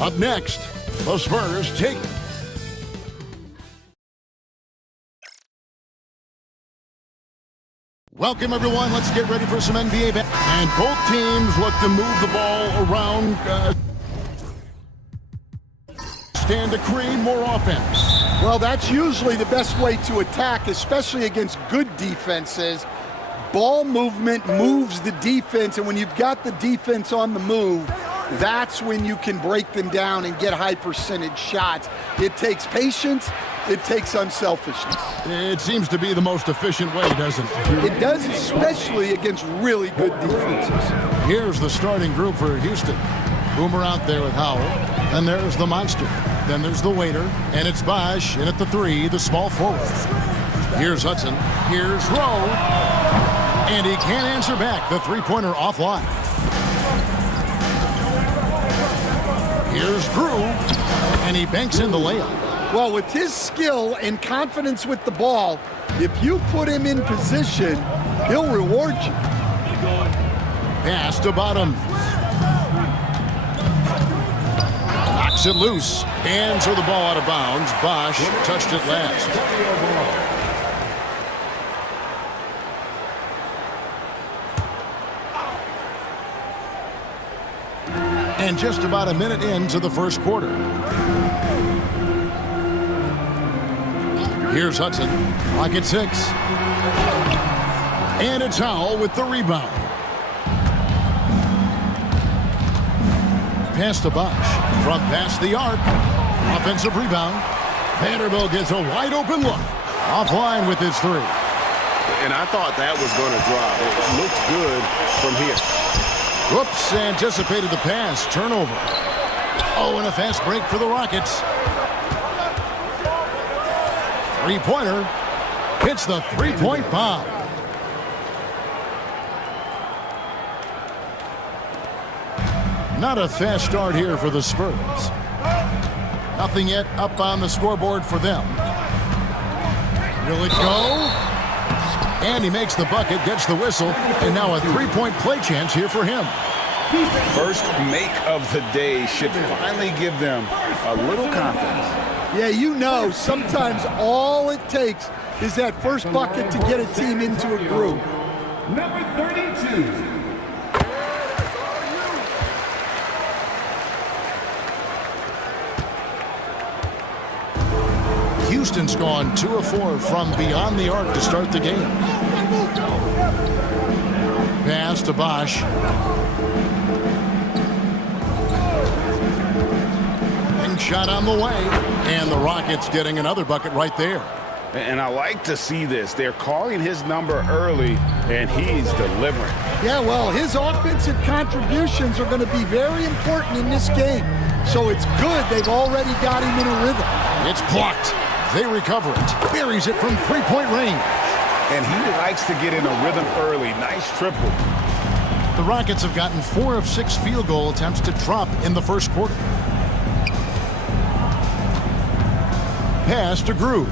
Up next, the Spurs take. Welcome, everyone. Let's get ready for some NBA. And both teams look to move the ball around. Stand to create more offense. Well, that's usually the best way to attack, especially against good defenses. Ball movement moves the defense, and when you've got the defense on the move, that's when you can break them down and get high percentage shots. It takes patience. It takes unselfishness. It seems to be the most efficient way, doesn't it? It does, especially against really good defenses. Here's the starting group for Houston. Boomer out there with Howell. And there's the monster. Then there's the waiter. And it's Bosh in at the 3, the small forward. Here's Hudson. Here's Rowe. And he can't answer back. The three-pointer offline. Here's Drew. And he banks in the layup. Well, with his skill and confidence with the ball, if you put him in position, he'll reward you. Pass to Bottom. Knocks it loose. And so the ball out of bounds. Bosh touched it last. And just about a minute into the first quarter. Here's Hudson. Clock at 6. And it's Howell with the rebound. Pass to Bosh. From past the arc. Offensive rebound. Vanderbilt gets a wide open look. Offline with his 3. And I thought that was going to drop. It looked good from here. Whoops, anticipated the pass. Turnover. Oh, and a fast break for the Rockets. Three-pointer. Hits the three-point bomb. Not a fast start here for the Spurs. Nothing yet up on the scoreboard for them. Will it go? And he makes the bucket, gets the whistle, and now a three-point play chance here for him. First make of the day should finally give them a little confidence. Yeah, you know, sometimes all it takes is that first bucket to get a team into a groove. Number 32. Houston's gone 2 of 4 from beyond the arc to start the game. Pass to Bosh. And shot on the way. And the Rockets getting another bucket right there. And I like to see this. They're calling his number early, and he's delivering. Yeah, well, his offensive contributions are going to be very important in this game. So it's good they've already got him in a rhythm. It's blocked. They recover it. Buries it from three-point range. And he likes to get in a rhythm early. Nice triple. The Rockets have gotten 4 of 6 field goal attempts to drop in the first quarter. Pass to Drew.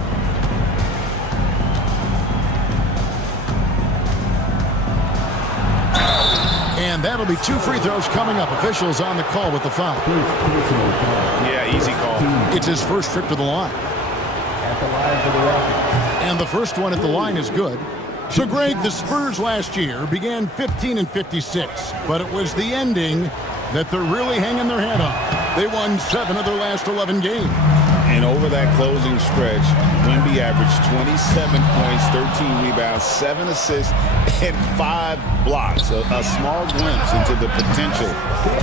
And that'll be 2 free throws coming up. Officials on the call with the foul. Yeah, easy call. It's his first trip to the line. And the first one at the line is good. So, Greg, the Spurs last year began 15-56, but it was the ending that they're really hanging their head on. They won 7 of their last 11 games. And over that closing stretch, Wemby averaged 27 points, 13 rebounds, 7 assists, and 5 blocks. A small glimpse into the potential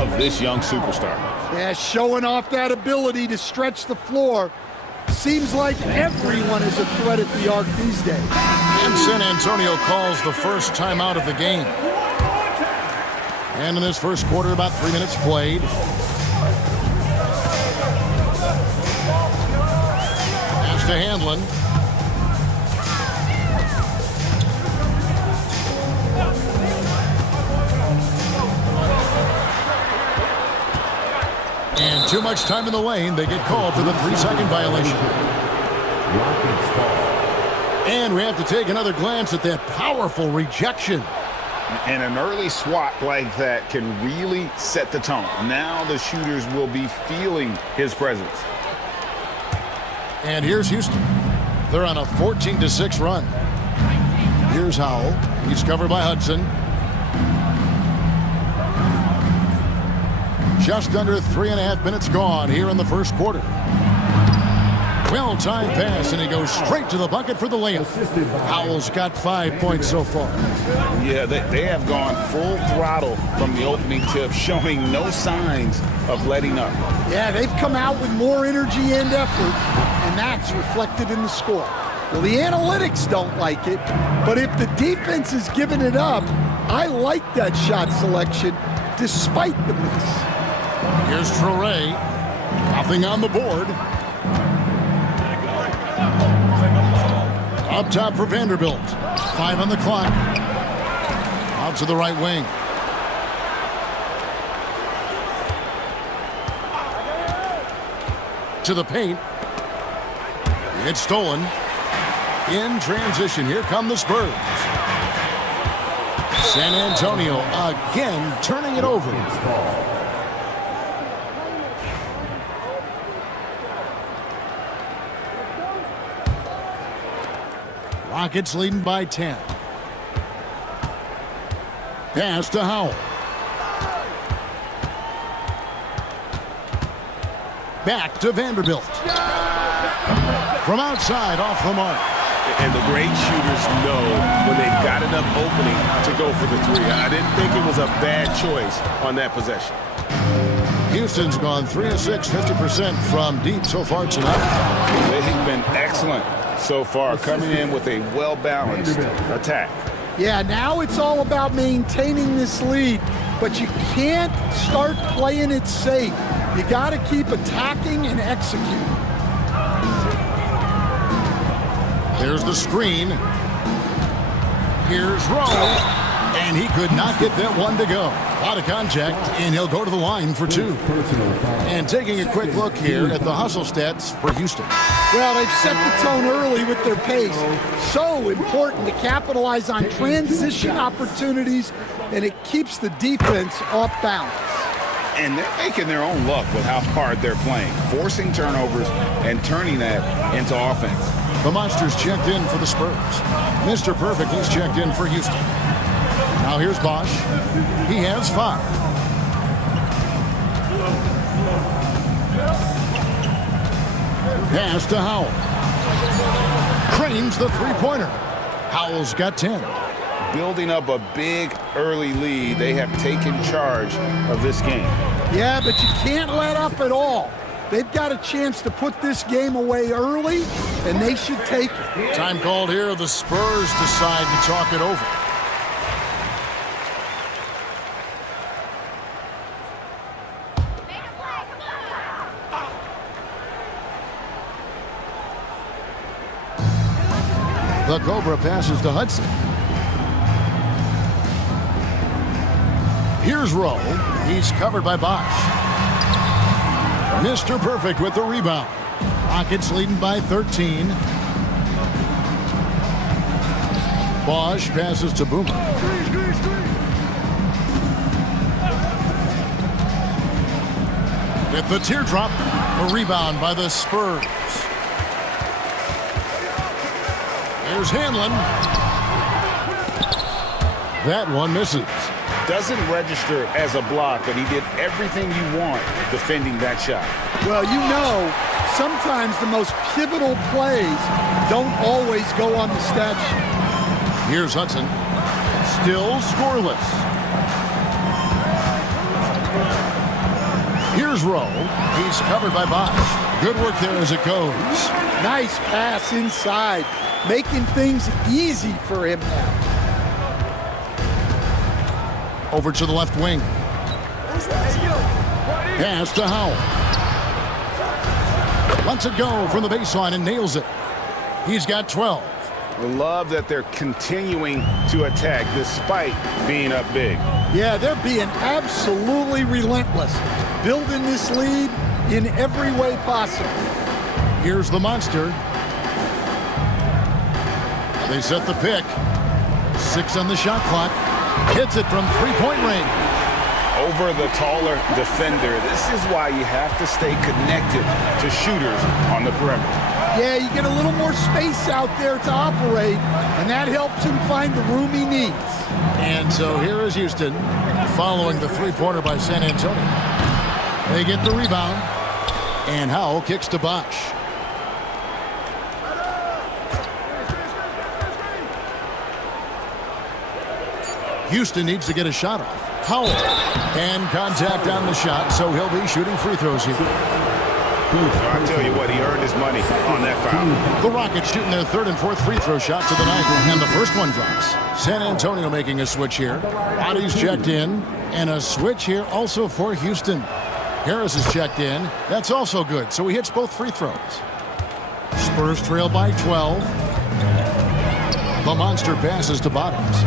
of this young superstar. Yeah, showing off that ability to stretch the floor. Seems like everyone is a threat at the arc these days. And San Antonio calls the first timeout of the game. And in this first quarter, about 3 minutes played. Pass to Handlin. And too much time in the lane. They get called for the 3-second violation. And we have to take another glance at that powerful rejection. And an early swat like that can really set the tone. Now the shooters will be feeling his presence. And here's Houston. They're on a 14-6 run. Here's Howell. He's covered by Hudson. Just under 3.5 minutes gone here in the first quarter. Well-timed pass, and he goes straight to the bucket for the layup. Howell's got 5 points so far. Yeah, they have gone full throttle from the opening tip, showing no signs of letting up. Yeah, they've come out with more energy and effort, and that's reflected in the score. Well, the analytics don't like it, but if the defense is giving it up, I like that shot selection despite the miss. Here's Traore. Nothing on the board. Up top for Vanderbilt. 5 on the clock. Out to the right wing. To the paint. It's stolen. In transition, here come the Spurs. San Antonio again turning it over. Rockets leading by 10. Pass to Howell. Back to Vanderbilt. From outside, off the mark. And the great shooters know when they've got enough opening to go for the three. I didn't think it was a bad choice on that possession. Houston's gone 3 of 6, 50% from deep so far tonight. They've been excellent so far, coming in with a well-balanced attack. Yeah, now it's all about maintaining this lead, but you can't start playing it safe. You got to keep attacking and executing. There's the screen. Here's Rowe, and he could not get that one to go. A lot of contact, and he'll go to the line for 2. And taking a quick look here at the hustle stats for Houston. Well, they've set the tone early with their pace. So important to capitalize on transition opportunities, and it keeps the defense off balance. And they're making their own luck with how hard they're playing, forcing turnovers and turning that into offense. The Monsters checked in for the Spurs. Mr. Perfect, he's checked in for Houston. Now here's Bosch. He has 5. Pass to Howell. Cranes the three-pointer. Howell's got 10. Building up a big early lead, they have taken charge of this game. Yeah, but you can't let up at all. They've got a chance to put this game away early, and they should take it. Time called here. The Spurs decide to talk it over. The Cobra passes to Hudson. Here's Rowe. He's covered by Bosch. Mr. Perfect with the rebound. Rockets leading by 13. Bosch passes to Boomer. With the teardrop, a rebound by the Spurs. Here's Hanlon. That one misses. Doesn't register as a block, but he did everything you want defending that shot. Well, you know, sometimes the most pivotal plays don't always go on the stat sheet. Here's Hudson. Still scoreless. Here's Rowe. He's covered by Bosch. Good work there as it goes. Nice pass inside, making things easy for him now. Over to the left wing. Pass to Howell. Lets it go from the baseline and nails it. He's got 12. I love that they're continuing to attack despite being up big. Yeah, they're being absolutely relentless, building this lead in every way possible. Here's the Monster. They set the pick. 6 on the shot clock. Hits it from three-point range. Over the taller defender, this is why you have to stay connected to shooters on the perimeter. Yeah, you get a little more space out there to operate, and that helps him find the room he needs. And so here is Houston following the three-pointer by San Antonio. They get the rebound, and Howell kicks to Bosch. Houston needs to get a shot off. Howell, and contact on the shot, so he'll be shooting free throws here. I tell you what, he earned his money on that foul. The Rockets shooting their third and fourth free throw shots of the night, and the first one drops. San Antonio making a switch here. Bodies checked in, and a switch here also for Houston. Harris is checked in. That's also good, so he hits both free throws. Spurs trail by 12. The monster passes to Bottoms.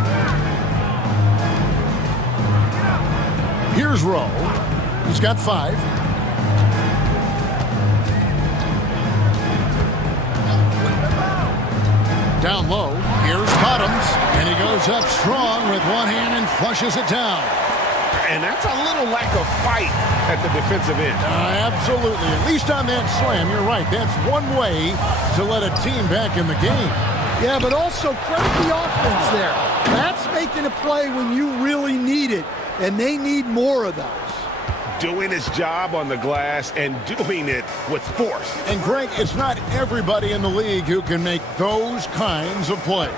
Here's Rowe. He's got 5. Down low, here's Bottoms, and he goes up strong with one hand and flushes it down. And that's a little lack of fight at the defensive end. Absolutely. At least on that slam, you're right. That's one way to let a team back in the game. Yeah, but also credit the offense there. That's making a play when you really need it, and they need more of those. Doing his job on the glass and doing it with force. And Greg, it's not everybody in the league who can make those kinds of plays.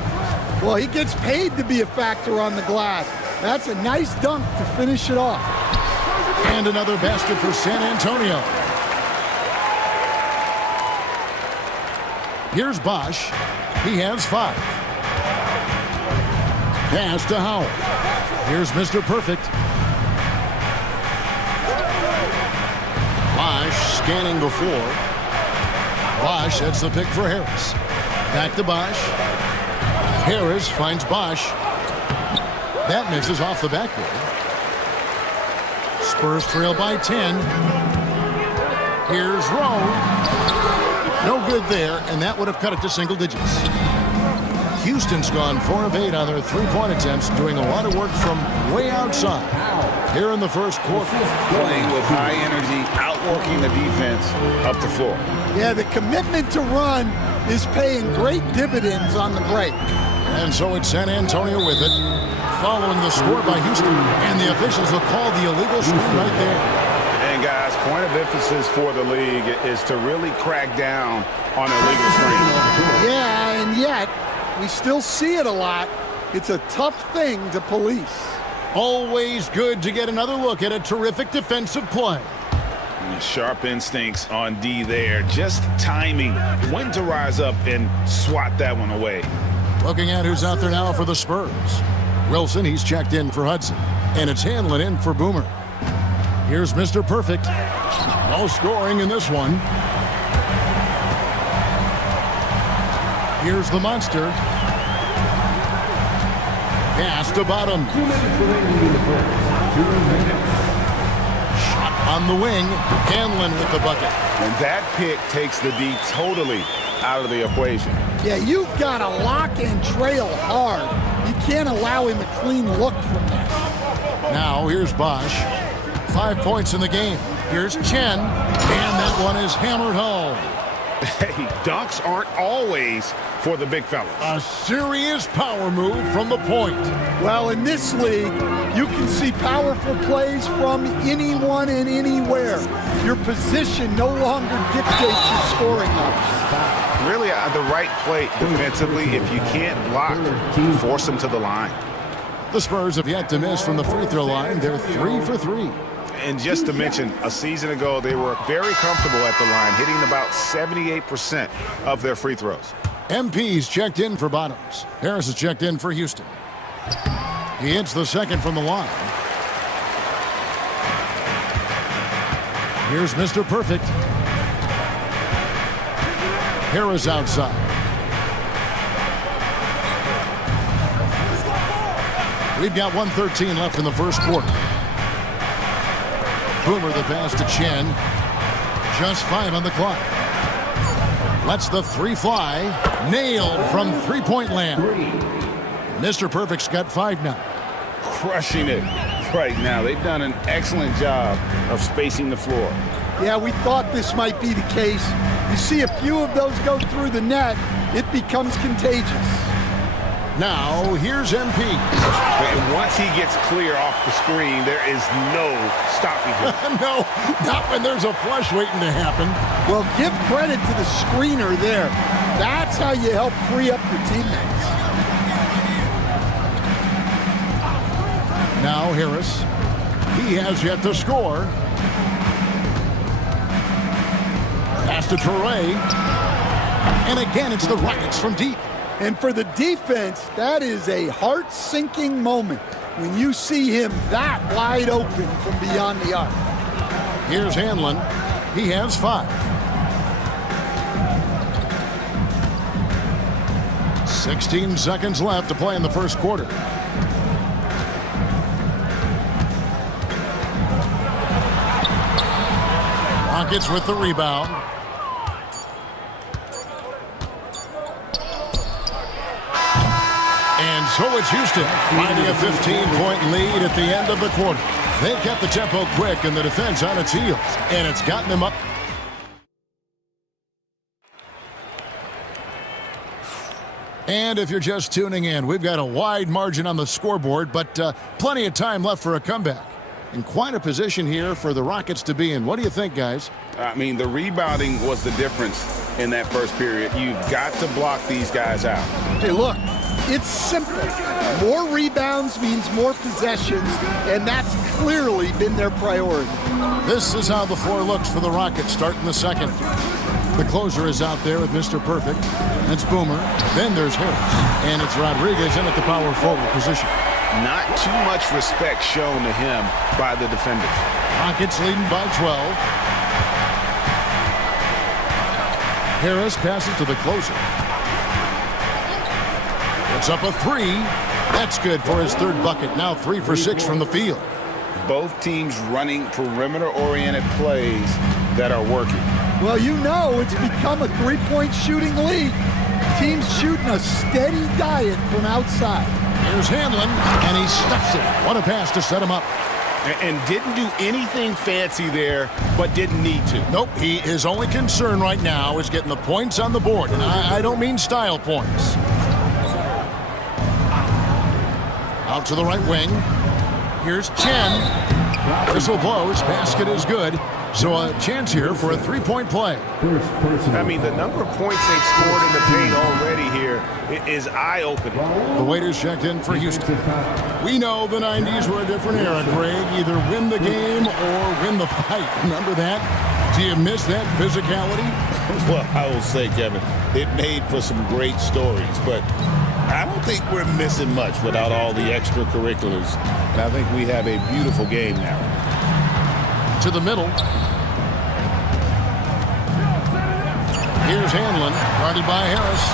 Well, he gets paid to be a factor on the glass. That's a nice dunk to finish it off. And another basket for San Antonio. Here's Bosch. He has 5. Pass to Howell. Here's Mr. Perfect. Bosch scanning before. Bosch sets the pick for Harris. Back to Bosch. Harris finds Bosch. That misses off the backboard. Spurs trail by 10. Here's Rowe. No good there, and that would have cut it to single digits. Houston's gone 4 of 8 on their three-point attempts, doing a lot of work from way outside here in the first quarter. Playing with high energy, outworking the defense up the floor. Yeah, the commitment to run is paying great dividends on the break. And so it's San Antonio with it, following the score by Houston. And the officials will call the illegal screen right there. And guys, point of emphasis for the league is to really crack down on illegal screen. Yeah, and yet we still see it a lot. It's a tough thing to police. Always good to get another look at a terrific defensive play. Sharp instincts on D there. Just timing when to rise up and swat that one away. Looking at who's out there now for the Spurs. Wilson, he's checked in for Hudson. And it's Hanlon in for Boomer. Here's Mr. Perfect. No scoring in this one. Here's the monster. Pass to Bottom. 2 minutes remaining in the first. 2 minutes. Shot on the wing. Hanlon with the bucket. And that pick takes the D totally out of the equation. Yeah, you've got to lock and trail hard. You can't allow him a clean look from that. Now here's Bosch. 5 points in the game. Here's Chen. And that one is hammered home. Hey, dunks aren't always for the big fellas. A serious power move from the point. Well, in this league, you can see powerful plays from anyone and anywhere. Your position no longer dictates your scoring numbers. Really, the right play defensively. If you can't block, force them to the line. The Spurs have yet to miss from the free throw line. They're 3 for 3. And just to mention, a season ago, they were very comfortable at the line, hitting about 78% of their free throws. MP's checked in for Bottoms. Harris is checked in for Houston. He hits the second from the line. Here's Mr. Perfect. Harris outside. We've got 1:13 left in the first quarter. Boomer the pass to Chen. Just 5 on the clock. Lets the 3 fly. Nailed from three-point land. Mr. Perfect's got 5 now. crushing it right now. They've done an excellent job of spacing the floor. Yeah, we thought this might be the case. You see a few of those go through the net, it becomes contagious. Now, here's MP. And once he gets clear off the screen, there is no stopping him. No, not when there's a flush waiting to happen. Well, give credit to the screener there. That's how you help free up your teammates. Now Harris. He has yet to score. Pass to Toure. And again, it's the Rockets from deep. And for the defense, that is a heart-sinking moment when you see him that wide open from beyond the arc. Here's Hanlon. He has 5. 16 seconds left to play in the first quarter. Rockets with the rebound. And so it's Houston finding a 15-point lead at the end of the quarter. They've kept the tempo quick and the defense on its heels, and it's gotten them up. And if you're just tuning in, we've got a wide margin on the scoreboard, but plenty of time left for a comeback. In quite a position here for the Rockets to be in. What do you think, guys? I mean, the rebounding was the difference in that first period. You've got to block these guys out. Hey, look, it's simple. More rebounds means more possessions, and that's clearly been their priority. This is how the floor looks for the Rockets starting the second. The closer is out there with Mr. Perfect. It's Boomer. Then there's Harris. And it's Rodriguez in at the power forward position. Not too much respect shown to him by the defenders. Rockets leading by 12. Harris passes to the closer. It's up a 3. That's good for his third bucket. Now 3 for 6 from the field. Both teams running perimeter-oriented plays that are working. Well, you know it's become a three-point shooting league. Teams shooting a steady diet from outside. Here's Hanlon, and he stuffs it. What a pass to set him up. And didn't do anything fancy there, but didn't need to. Nope, his only concern right now is getting the points on the board. And I don't mean style points. Out to the right wing. Here's Chen. Whistle blows. Basket is good. So a chance here for a three-point play. I mean, the number of points they've scored in the paint already here is eye-opening. The waiters checked in for Houston. We know the 90s were a different era, Greg. Either win the game or win the fight. Remember that? Do you miss that physicality? Well, I will say, Kevin, it made for some great stories, but I don't think we're missing much without all the extracurriculars. And I think we have a beautiful game now. To the middle. Here's Hanlon, guarded by Harris.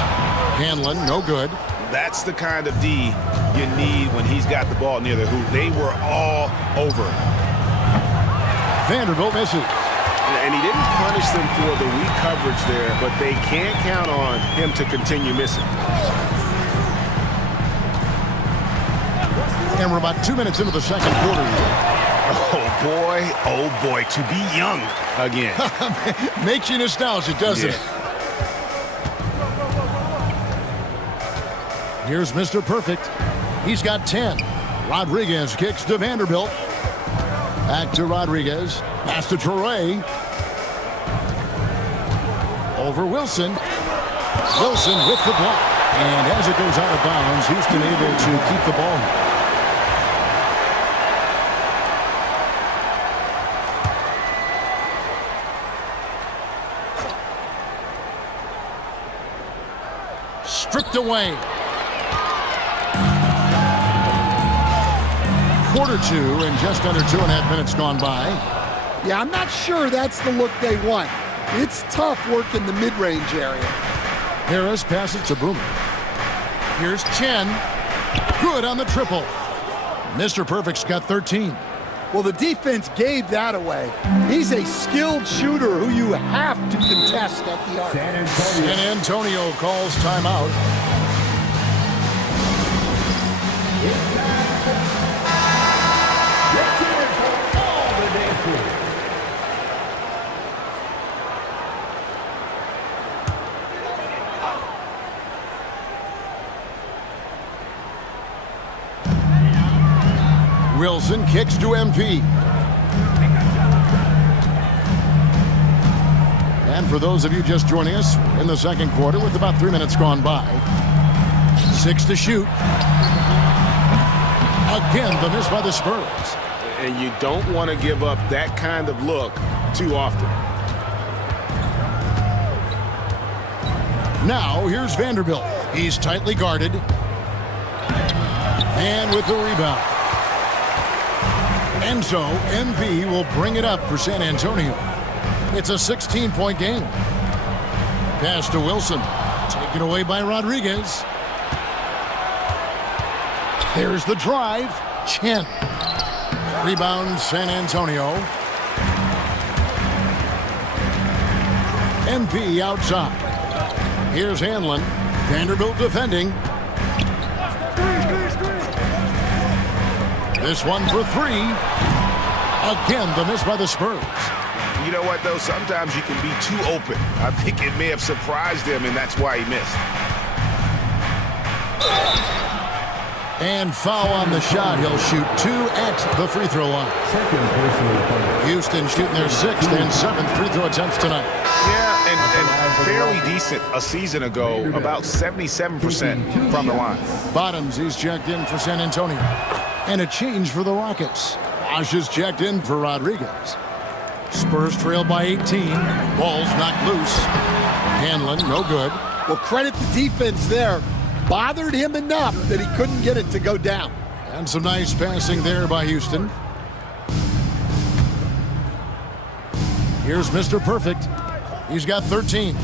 Hanlon, no good. That's the kind of D you need when he's got the ball near the hoop. They were all over. Vanderbilt misses. And he didn't punish them for the weak coverage there, but they can't count on him to continue missing. And we're about 2 minutes into the second quarter. Oh boy, to be young again. Makes you nostalgic, doesn't it? Here's Mr. Perfect. He's got 10. Rodriguez kicks to Vanderbilt. Back to Rodriguez. Pass to Toure. Over Wilson. Wilson with the block. And as it goes out of bounds, Houston able to keep the ball. Stripped away. Quarter 2 and just under 2.5 minutes gone by. Yeah, I'm not sure that's the look they want. It's tough work in the mid-range area. Harris passes to Boomer. Here's Chen. Good on the triple. Mr. Perfect's got 13. Well, the defense gave that away. He's a skilled shooter who you have to contest at the arc. San Antonio calls timeout. Wilson kicks to MP. And for those of you just joining us, in the second quarter with about 3 minutes gone by. 6 to shoot. Again, the miss by the Spurs. And you don't want to give up that kind of look too often. Now, here's Vanderbilt. He's tightly guarded. And with the rebound. And so, MP will bring it up for San Antonio. It's a 16-point game. Pass to Wilson. Taken away by Rodriguez. There's the drive. Chen. Rebound, San Antonio. MP outside. Here's Hanlon. Vanderbilt defending. This one for 3. Again, the miss by the Spurs. You know what, though? Sometimes you can be too open. I think it may have surprised him, and that's why he missed. And foul on the shot. He'll shoot 2 at the free throw line. Second personal foul. Houston shooting their 6th and 7th free throw attempts tonight. Yeah, and fairly decent a season ago, about 77% from the line. Bottoms, he's checked in for San Antonio. And a change for the Rockets. Bosh is checked in for Rodriguez. Spurs trail by 18. Ball's knocked loose. Hanlon, no good. Well, credit the defense there. Bothered him enough that he couldn't get it to go down. And some nice passing there by Houston. Here's Mr. Perfect. He's got 13.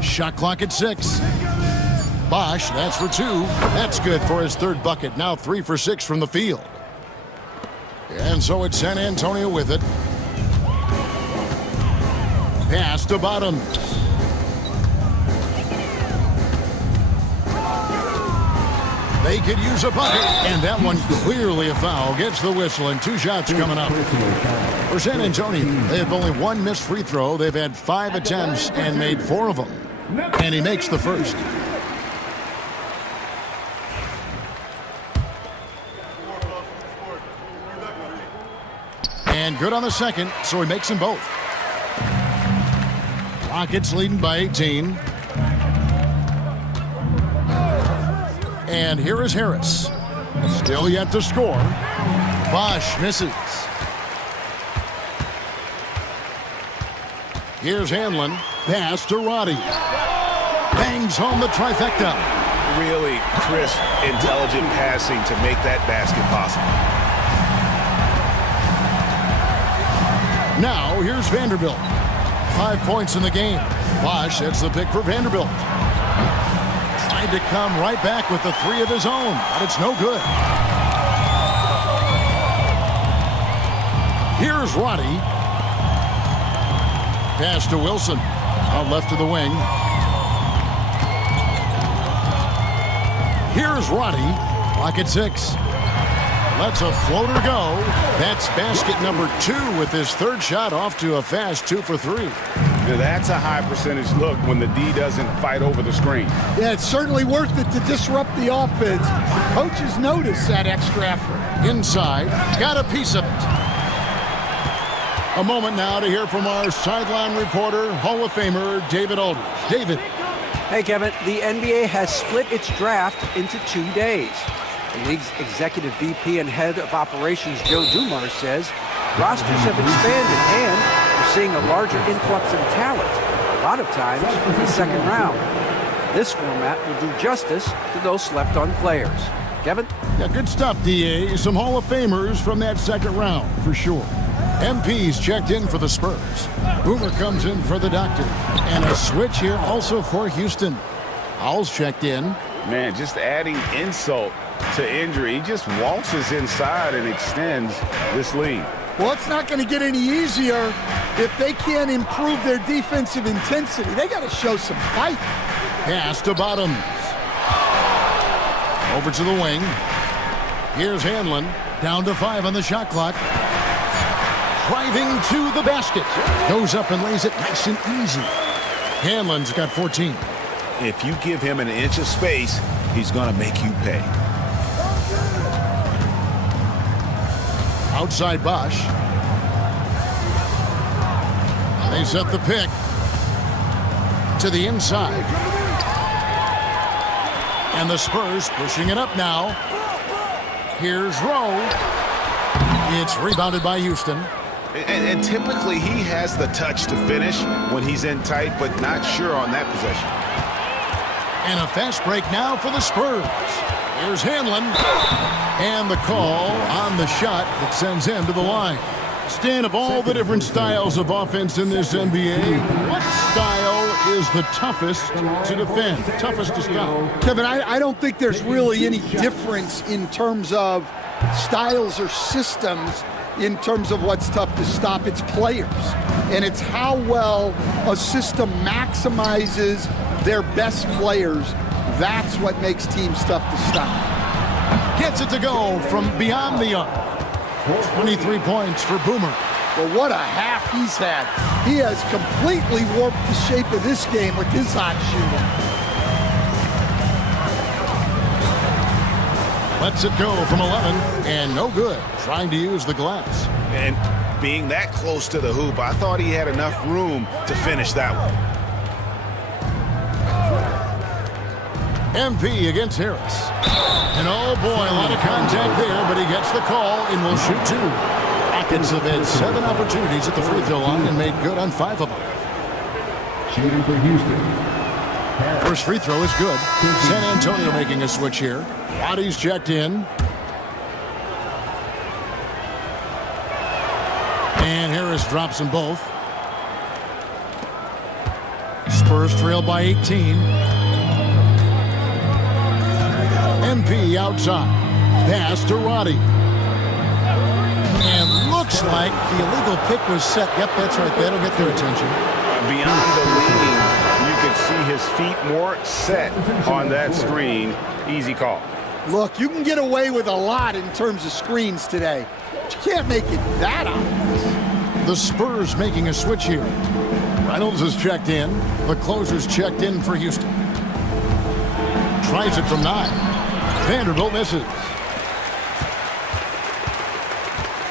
Shot clock at 6. Bosh, that's for 2. That's good for his 3rd bucket. Now 3 for 6 from the field. And so it's San Antonio with it. Pass to Bottoms. They could use a bucket, and that one clearly a foul. Gets the whistle, and 2 shots coming up. For San Antonio, they have only 1 missed free throw. They've had 5 attempts and made 4 of them. And he makes the first. And good on the second, so he makes them both. Rockets leading by 18. And here is Harris. Still yet to score. Bosh misses. Here's Hanlon. Pass to Roddy. Bangs home the trifecta. Really crisp, intelligent passing to make that basket possible. Now, here's Vanderbilt. 5 points in the game. Bosh hits the pick for Vanderbilt. Tried to come right back with the 3 of his own, but it's no good. Here's Roddy. Pass to Wilson. Out left of the wing. Here's Roddy. Clock at 6. Lets a floater go. That's basket number 2 with his 3rd shot off to a fast 2 for 3. Now that's a high percentage look when the D doesn't fight over the screen. Yeah, it's certainly worth it to disrupt the offense. Coaches notice that extra effort. Inside. Got a piece of it. A moment now to hear from our sideline reporter, Hall of Famer David Aldridge. David. Hey, Kevin. The NBA has split its draft into 2 days. The league's executive VP and head of operations, Joe Dumars, says rosters have expanded and we're seeing a larger influx in talent, a lot of times in the second round. This format will do justice to those slept-on players. Kevin? Yeah, good stuff, DA. Some Hall of Famers from that second round, for sure. MP's checked in for the Spurs. Boomer comes in for the Doctor. And a switch here also for Houston. Howell's checked in. Man, just adding insult to injury. He just waltzes inside and extends this lead. Well, it's not going to get any easier if they can't improve their defensive intensity. They got to show some fight. Pass to Bottoms. Over to the wing. Here's Hanlon. Down to 5 on the shot clock. Driving to the basket. Goes up and lays it nice and easy. Hanlon's got 14. If you give him an inch of space, he's going to make you pay. Outside Bosch. They set the pick to the inside. And the Spurs pushing it up now. Here's Rowe. It's rebounded by Houston. And typically he has the touch to finish when he's in tight, but not sure on that possession. And a fast break now for the Spurs. Here's Hanlon. And the call on the shot that sends him to the line. Stan, of all the different styles of offense in this NBA, what style is the toughest to defend, toughest to stop? Kevin, I don't think there's really any difference in terms of styles or systems in terms of what's tough to stop. It's players. And it's how well a system maximizes their best players. That's what makes teams tough to stop. Gets it to go from beyond the arc. 23 points for Boomer. Well, what a half he's had. He has completely warped the shape of this game with his hot shooting. Lets it go from 11, and no good. Trying to use the glass. And being that close to the hoop, I thought he had enough room to finish that one. MP against Harris. And oh boy, a lot of contact there, but he gets the call and will shoot 2. Rockets have had 7 opportunities at the free throw line and made good on 5 of them. Shooting for Houston. First free throw is good. San Antonio making a switch here. Bodies checked in. And Harris drops them both. Spurs trail by 18. MP outside. Pass to Roddy. And looks like the illegal pick was set. Yep, that's right. That'll get their attention. Beyond the leaning, you could see his feet more set on that screen. Easy call. Look, you can get away with a lot in terms of screens today. But you can't make it that obvious. The Spurs making a switch here. Reynolds is checked in. The closer's checked in for Houston. Tries it from 9. Vanderbilt misses.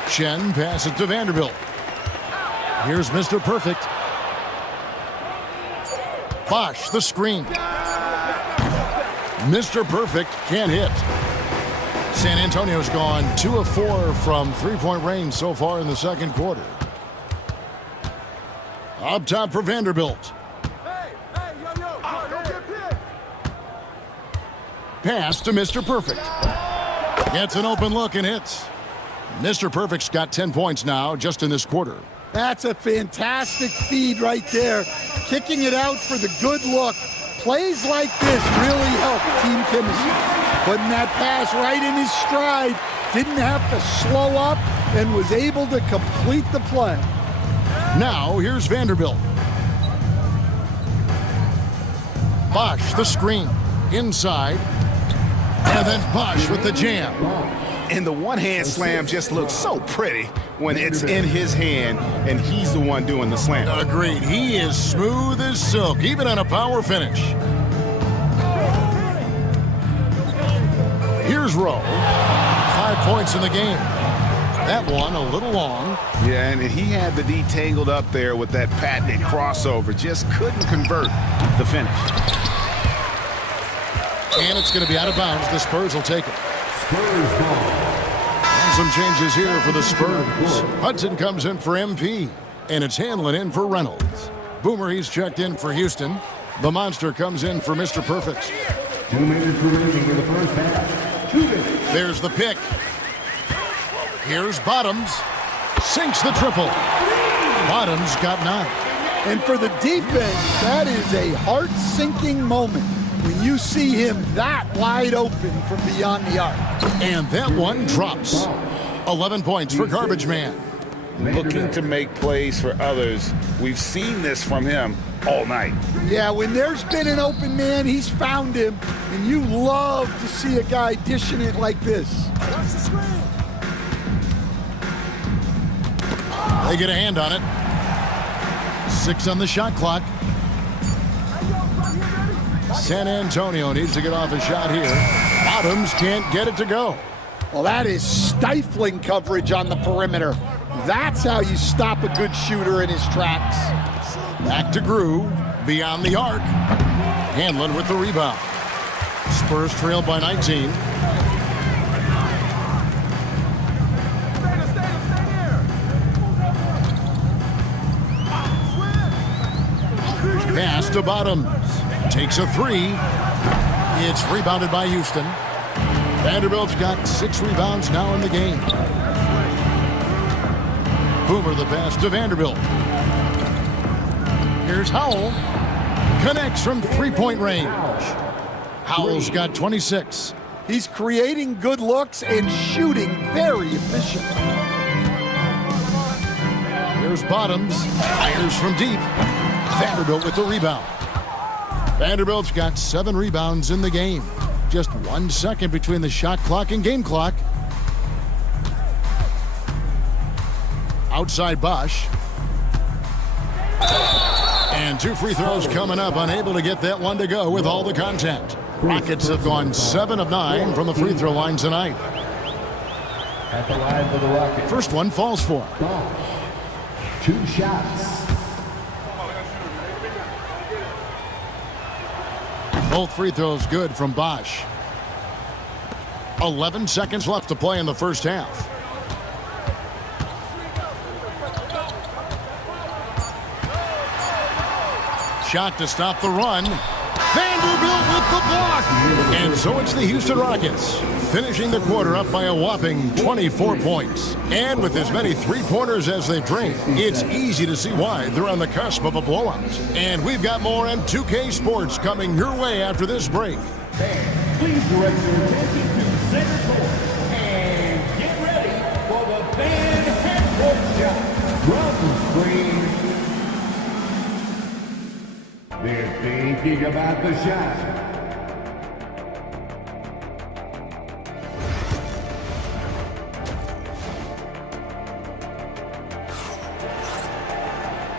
Chen passes to Vanderbilt. Here's Mr. Perfect. Bosch, the screen. Mr. Perfect can't hit. San Antonio's gone 2 of 4 from three-point range so far in the second quarter. Up top for Vanderbilt. Pass to Mr. Perfect. Gets an open look and hits. Mr. Perfect's got 10 points now just in this quarter. That's a fantastic feed right there. Kicking it out for the good look. Plays like this really help team chemistry. Putting that pass right in his stride. Didn't have to slow up and was able to complete the play. Now here's Vanderbilt. Bosch, the screen. Inside. And then Bosch with the jam. And the one-hand slam just looks so pretty when it's in his hand and he's the one doing the slam. Agreed. He is smooth as silk, even on a power finish. Here's Rowe. 5 points in the game. That one a little long. Yeah, and he had the D tangled up there with that patented crossover. Just couldn't convert the finish. And it's going to be out of bounds. The Spurs will take it. Spurs ball. And some changes here for the Spurs. Hudson comes in for MP. And it's Hanlon in for Reynolds. Boomer, he's checked in for Houston. The Monster comes in for Mr. Perfect. 2 minutes remaining in the first half. 2 minutes. There's the pick. Here's Bottoms. Sinks the triple. Bottoms got 9. And for the defense, that is a heart-sinking moment when you see him that wide open from beyond the arc. And that one drops. 11 points for Garbage Man. Looking to make plays for others. We've seen this from him all night. Yeah, when there's been an open man, he's found him. And you love to see a guy dishing it like this. They get a hand on it. 6 on the shot clock. San Antonio needs to get off a shot here. Bottoms can't get it to go. Well, that is stifling coverage on the perimeter. That's how you stop a good shooter in his tracks. Back to Grew, beyond the arc. Hanlon with the rebound. Spurs trail by 19. Pass to Bottoms. Takes a three. It's rebounded by Houston. Vanderbilt's got 6 rebounds now in the game. Boomer the pass to Vanderbilt. Here's Howell. Connects from three-point range. Howell's got 26. He's creating good looks and shooting very efficiently. Here's Bottoms. Fires from deep. Vanderbilt with the rebound. Vanderbilt's got 7 rebounds in the game. Just 1 second between the shot clock and game clock. Outside Bosch. And 2 free throws coming up. Unable to get that one to go with all the contact. Rockets have gone 7 of 9 from the free throw line tonight. At the line for the Rockets. First one falls for him. Bosch. 2 shots. Both free throws good from Bosch. 11 seconds left to play in the first half. Shot to stop the run. Vanderbilt with the block. And so it's the Houston Rockets, finishing the quarter up by a whopping 24 points. And with as many three-pointers as they've drained, it's easy to see why they're on the cusp of a blowout. And we've got more on 2K Sports coming your way after this break. Please direct your attention to center court and get ready for the band half-court shot. From the screens. They're thinking about the shot.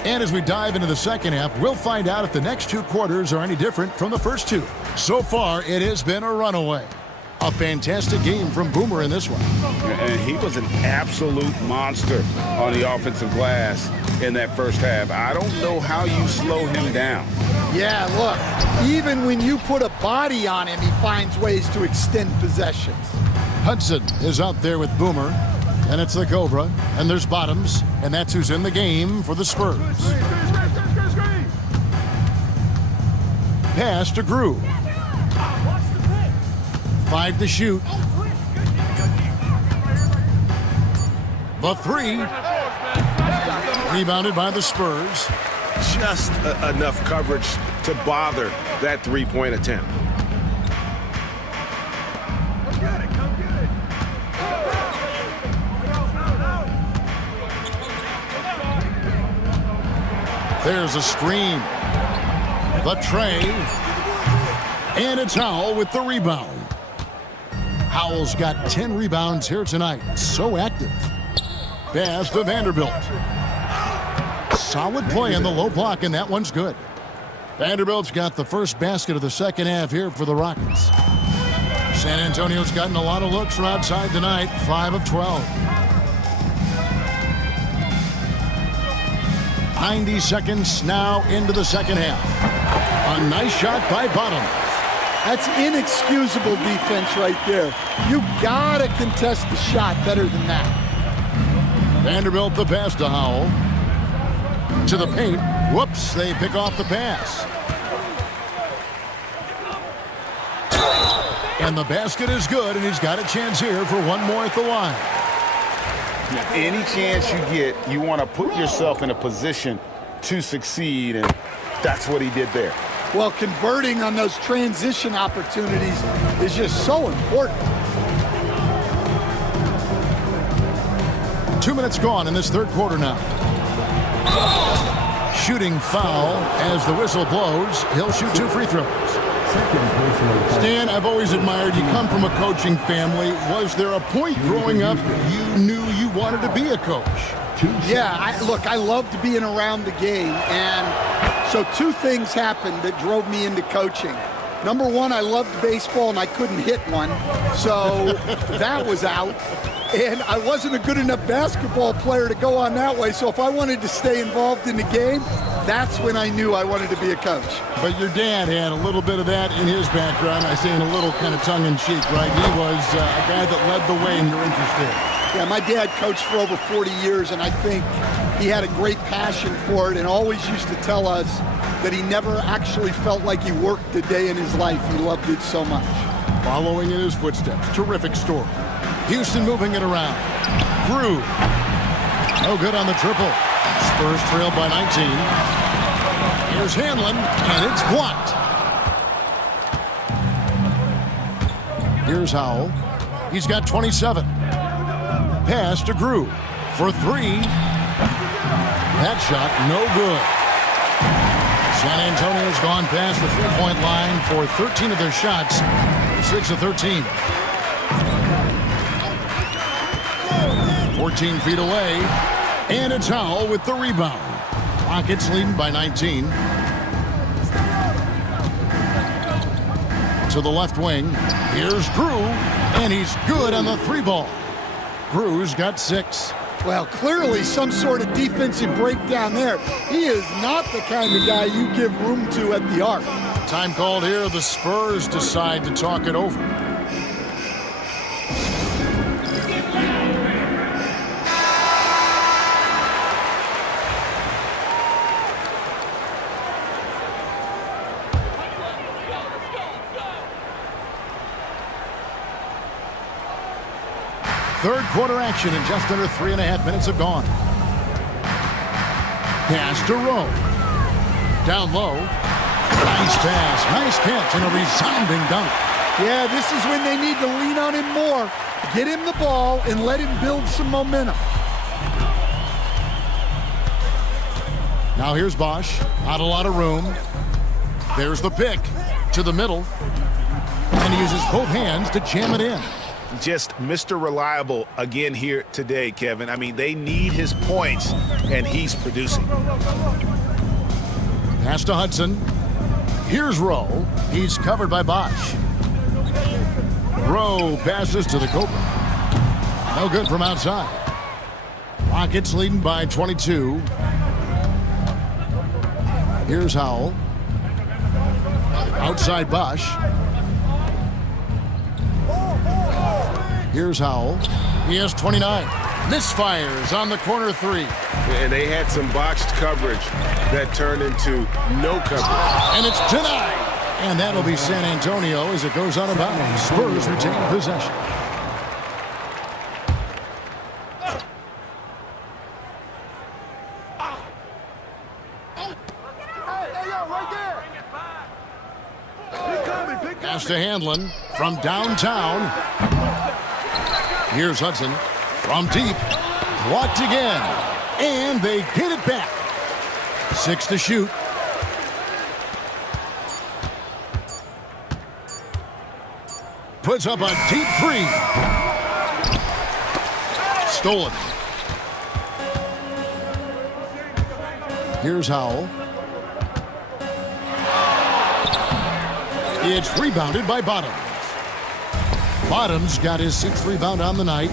And as we dive into the second half, we'll find out if the next 2 quarters are any different from the first 2. So far, it has been a runaway. A fantastic game from Boomer in this one. And he was an absolute monster on the offensive glass in that first half. I don't know how you slow him down. Yeah, look, even when you put a body on him, he finds ways to extend possessions. Hudson is out there with Boomer, and it's the Cobra, and there's Bottoms, and that's who's in the game for the Spurs. Pass to Grew. 5 to shoot. The 3. Rebounded by the Spurs. Just enough coverage to bother that three-point attempt. There's a screen. The tray. And it's Howell with the rebound. Howell's got 10 rebounds here tonight. So active. Pass to Vanderbilt. Solid play in the low block, and that one's good. Vanderbilt's got the first basket of the second half here for the Rockets. San Antonio's gotten a lot of looks from outside tonight, 5 of 12. 90 seconds now into the second half. A nice shot by Bottoms. That's inexcusable defense right there. You gotta contest the shot better than that. Vanderbilt the pass to Howell. To the paint. Whoops, they pick off the pass. And the basket is good, and he's got a chance here for one more at the line. Any chance you get, you want to put yourself in a position to succeed, and that's what he did there. Well, converting on those transition opportunities is just so important. 2 minutes gone in this third quarter now. Shooting foul as the whistle blows. He'll shoot 2 free throws. Stan, I've always admired you. Come from a coaching family. Was there a point growing up you knew you wanted to be a coach? Yeah, I loved being around the game, and so 2 things happened that drove me into coaching. Number one, I loved baseball and I couldn't hit one, so that was out. And I wasn't a good enough basketball player to go on that way, so if I wanted to stay involved in the game, that's when I knew I wanted to be a coach. But your dad had a little bit of that in his background. I say in a little kind of tongue-in-cheek, right? He was a guy that led the way in your interest in. Yeah, my dad coached for over 40 years, and I think he had a great passion for it and always used to tell us that he never actually felt like he worked a day in his life. He loved it so much. Following in his footsteps, terrific story. Houston moving it around. Drew. No good on the triple. Spurs trailed by 19. Here's Hanlon, and it's blocked. Here's Howell. He's got 27. Pass to Drew for 3. That shot, no good. San Antonio's gone past the three-point line for 13 of their shots. 6 of 13. 14 feet away, and it's Howell with the rebound. Rockets leading by 19. To the left wing, here's Drew, and he's good on the 3-ball. Drew's got 6. Well, clearly some sort of defensive breakdown there. He is not the kind of guy you give room to at the arc. Time called here. The Spurs decide to talk it over. Third quarter action, and just under 3.5 minutes have gone. Pass to Rowe. Down low. Nice pass, nice catch, and a resounding dunk. Yeah, this is when they need to lean on him more. Get him the ball and let him build some momentum. Now here's Bosch. Not a lot of room. There's the pick to the middle. And he uses both hands to jam it in. Just Mr. Reliable again here today, Kevin. I mean, they need his points, and he's producing. Pass to Hudson. Here's Rowe. He's covered by Bosch. Rowe passes to the Cobra. No good from outside. Rockets leading by 22. Here's Howell. Outside Bosch. Here's Howell. He has 29. Misfires on the corner 3. And they had some boxed coverage that turned into no coverage. And it's denied. And that'll be San Antonio as it goes out of bounds. Spurs retain possession. Pass to Hanlon from downtown. Here's Hudson from deep. Blocked again. And they get it back. 6 to shoot. Puts up a deep 3. Stolen. Here's Howell. It's rebounded by Bottoms. Bottoms got his 6th rebound on the night.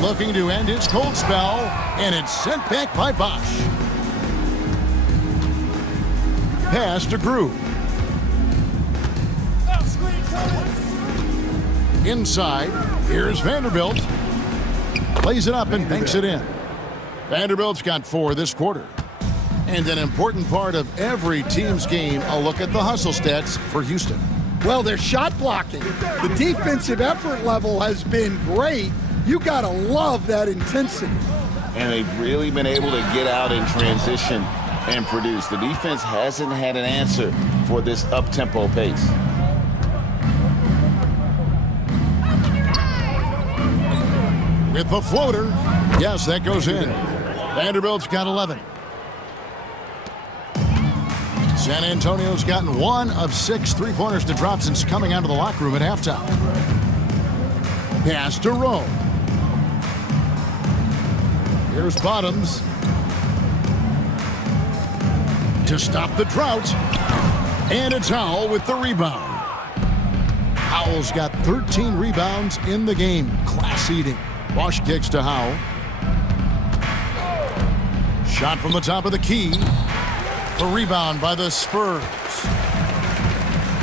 Looking to end his cold spell, and it's sent back by Bosch. Pass to Drew. Inside, here's Vanderbilt. Plays it up and banks it in. Vanderbilt's got 4 this quarter. And an important part of every team's game, a look at the hustle stats for Houston. Well, they're shot blocking. The defensive effort level has been great. You got to love that intensity. And they've really been able to get out in transition and produce. The defense hasn't had an answer for this up-tempo pace. With the floater. Yes, that goes in. Vanderbilt's got 11. San Antonio's gotten 1 of 6 three-pointers to drop since coming out of the locker room at halftime. Pass to Rowe. Here's Bottoms. To stop the drought. And it's Howell with the rebound. Howell's got 13 rebounds in the game. Class eating. Bosch kicks to Howell. Shot from the top of the key. The rebound by the Spurs.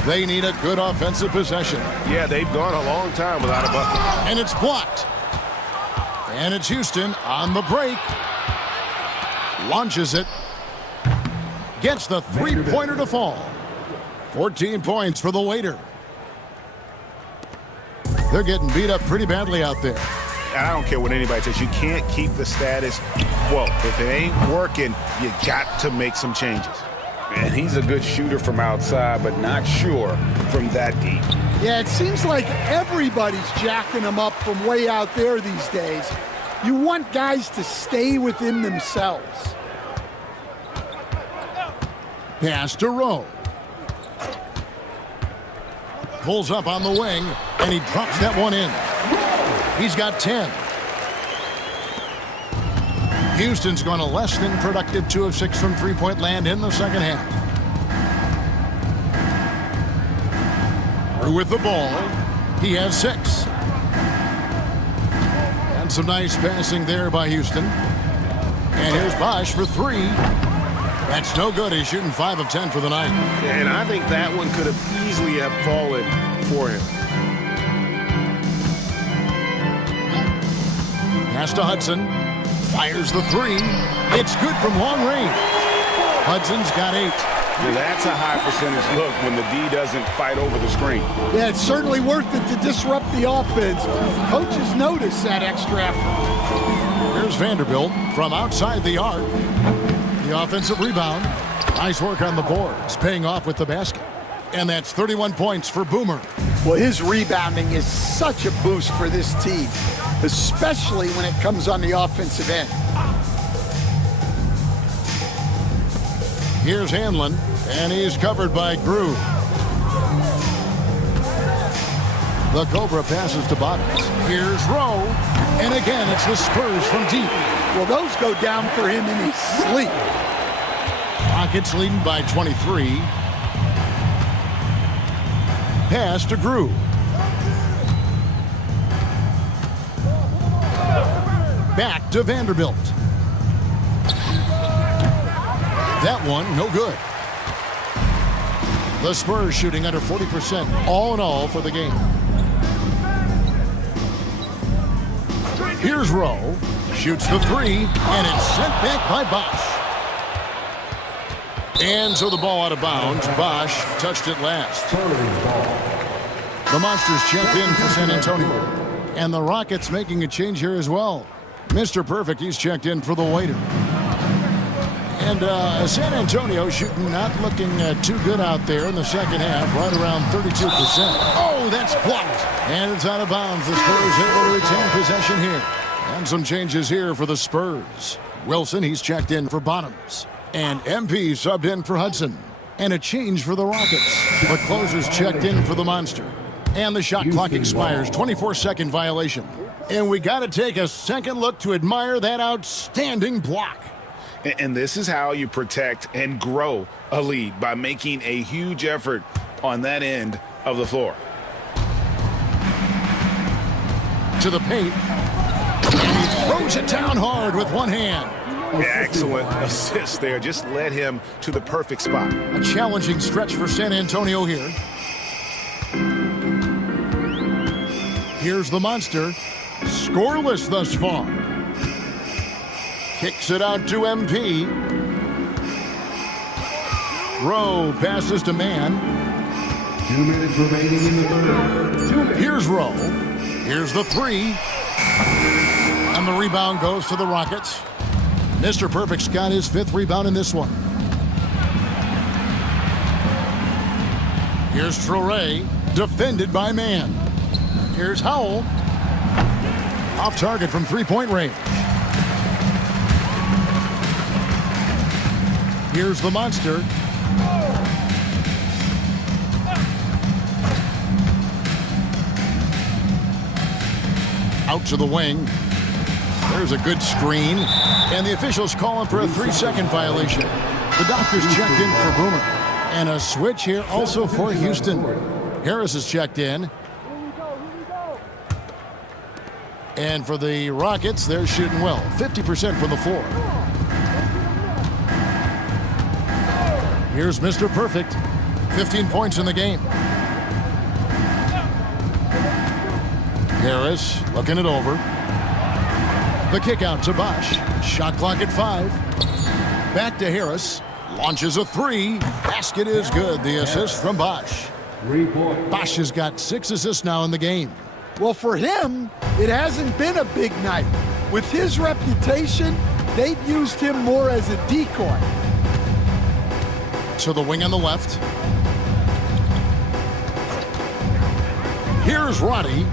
They need a good offensive possession. Yeah, they've gone a long time without a bucket. And it's blocked. And it's Houston on the break. Launches it. Gets the three-pointer to fall. 14 points for the waiter. They're getting beat up pretty badly out there. And I don't care what anybody says. You can't keep the status quo. If it ain't working, you got to make some changes. And he's a good shooter from outside, but not sure from that deep. Yeah, it seems like everybody's jacking them up from way out there these days. You want guys to stay within themselves. Pass to Rowe. Pulls up on the wing, and he drops that one in. He's got 10. Houston's going to less than productive 2 of 6 from three-point land in the second half. Through with the ball. He has 6. And some nice passing there by Houston. And here's Bosch for 3. That's no good. He's shooting 5 of 10 for the night. And I think that one could have easily have fallen for him. Pass to Hudson. Fires the 3. It's good from long range. Hudson's got 8. Yeah, that's a high percentage look when the D doesn't fight over the screen. Yeah, it's certainly worth it to disrupt the offense. Coaches notice that extra effort. Here's Vanderbilt from outside the arc. The offensive rebound. Nice work on the boards, paying off with the basket. And that's 31 points for Boomer. Well, his rebounding is such a boost for this team, especially when it comes on the offensive end. Here's Hanlon, and he's covered by Grew. The Cobra passes to Bottoms. Here's Rowe, and again it's the Spurs from deep. Well, those go down for him in his sleep. Rockets leading by 23. Pass to Grew. Back to Vanderbilt. That one, no good. The Spurs shooting under 40% all in all for the game. Here's Rowe. Shoots the 3, and it's sent back by Bosch. And so the ball out of bounds. Bosch touched it last. The Monsters checked in for San Antonio. And the Rockets making a change here as well. Mr. Perfect, he's checked in for the waiter. And San Antonio shooting not looking too good out there in the second half, right around 32%. Oh, that's blocked. And it's out of bounds. The Spurs able to retain possession here. And some changes here for the Spurs. Wilson, he's checked in for Bottoms. And MP subbed in for Hudson. And a change for the Rockets. The closer's checked in for the Monster. And the shot clock expires. 24-second violation. And we got to take a second look to admire that outstanding block. And this is how you protect and grow a lead, by making a huge effort on that end of the floor. To the paint. And he throws it down hard with one hand. Excellent assist there. Just led him to the perfect spot. A challenging stretch for San Antonio here. Here's the Monster. Scoreless thus far. Kicks it out to MP. Rowe passes to Mann. 2 minutes remaining in the third. Here's Rowe. Here's the 3. And the rebound goes to the Rockets. Mr. Perfect's got his 5th rebound in this one. Here's Traoré, defended by Mann. Here's Howell. Off target from three-point range. Here's the Monster. Out to the wing. There's a good screen, and the officials calling for a 3-second violation. The doctors checked in for Boomer. And a switch here also for Houston. Harris is checked in. And for the Rockets, they're shooting well. 50% from the floor. Here's Mr. Perfect. 15 points in the game. Harris looking it over. The kick out to Bosch. Shot clock at 5. Back to Harris. Launches a 3. Basket is good. The assist from Bosch. Bosch has got 6 assists now in the game. Well, for him, it hasn't been a big night. With his reputation, they've used him more as a decoy. To the wing on the left. Here's Roddy.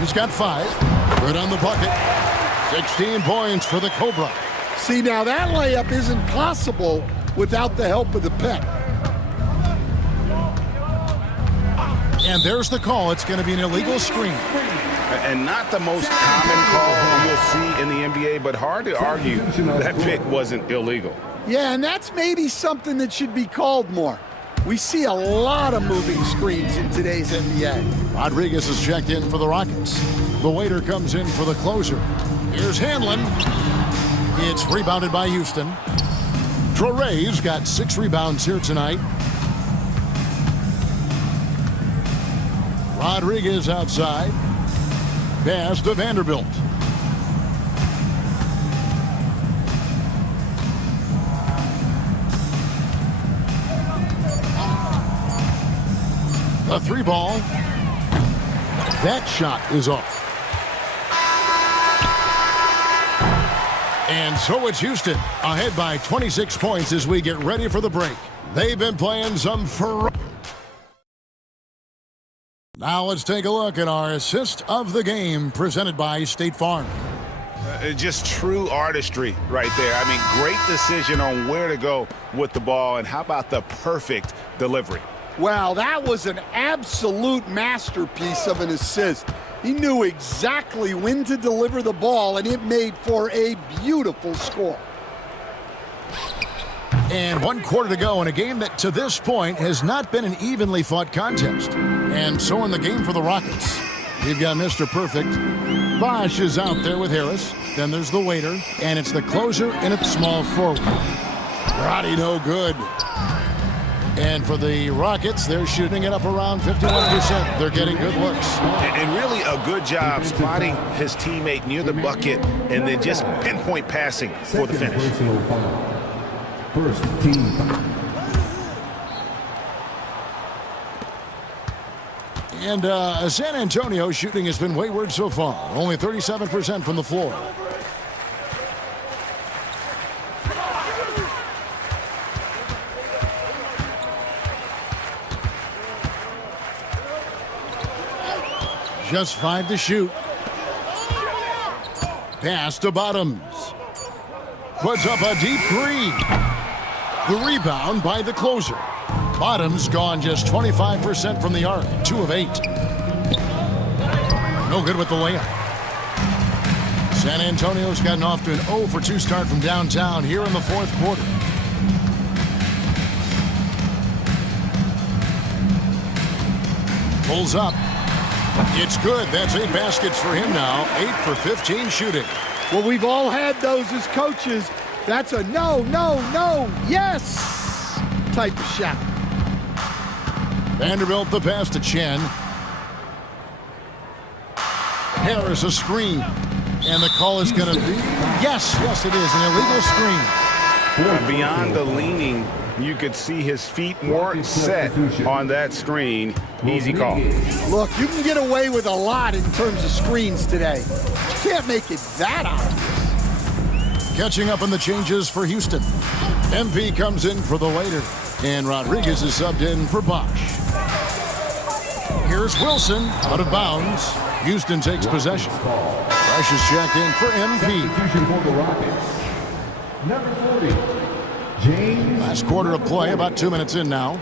He's got 5. Good on the bucket. 16 points for the Cobra. See, now that layup isn't possible without the help of the pick. And there's the call. It's going to be an illegal screen. And not the most common call you'll see in the NBA, but hard to argue that pick wasn't illegal. Yeah, and that's maybe something that should be called more. We see a lot of moving screens in today's NBA. Rodriguez is checked in for the Rockets. The waiter comes in for the closer. Here's Hanlon. It's rebounded by Houston. Traore's got 6 rebounds here tonight. Rodriguez outside. Pass to Vanderbilt. The 3 ball. That shot is off. And so it's Houston ahead by 26 points as we get ready for the break. They've been playing some Now let's take a look at our assist of the game presented by State Farm. Just true artistry right there. I mean, great decision on where to go with the ball, and how about the perfect delivery? Wow, that was an absolute masterpiece of an assist. He knew exactly when to deliver the ball, and it made for a beautiful score. And 1 quarter to go in a game that to this point has not been an evenly fought contest. And so in the game for the Rockets, you've got Mr. Perfect. Bosch is out there with Harris. Then there's the waiter, and it's the closer and it's small forward. Roddy no good. And for the Rockets, they're shooting it up around 51%. They're getting good looks. And really a good job spotting his teammate near the bucket and then just pinpoint passing for the finish. First team. And San Antonio shooting has been wayward so far. Only 37% from the floor. Just 5 to shoot. Pass to Bottoms. Puts up a deep 3. The rebound by the closer. Bottoms gone just 25% from the arc. 2 of 8. No good with the layup. San Antonio's gotten off to an 0 for 2 start from downtown here in the 4th quarter. Pulls up. It's good. That's 8 baskets for him now. 8 for 15 shooting. Well, we've all had those as coaches. That's a no, no, no, yes type of shot. Vanderbilt the pass to Chen. Harris a screen. And the call is going to be, yes, it is, an illegal screen. Beyond the leaning, you could see his feet weren't set on that screen. Easy call. Look, you can get away with a lot in terms of screens today. You can't make it that obvious. Catching up on the changes for Houston. MP comes in for the waiter. And Rodriguez is subbed in for Bosch. Here's Wilson, out of bounds. Houston takes possession. Fresh is checked in for MP. For the Rockets. Number 40, James. Last quarter of play, about 2 minutes in now.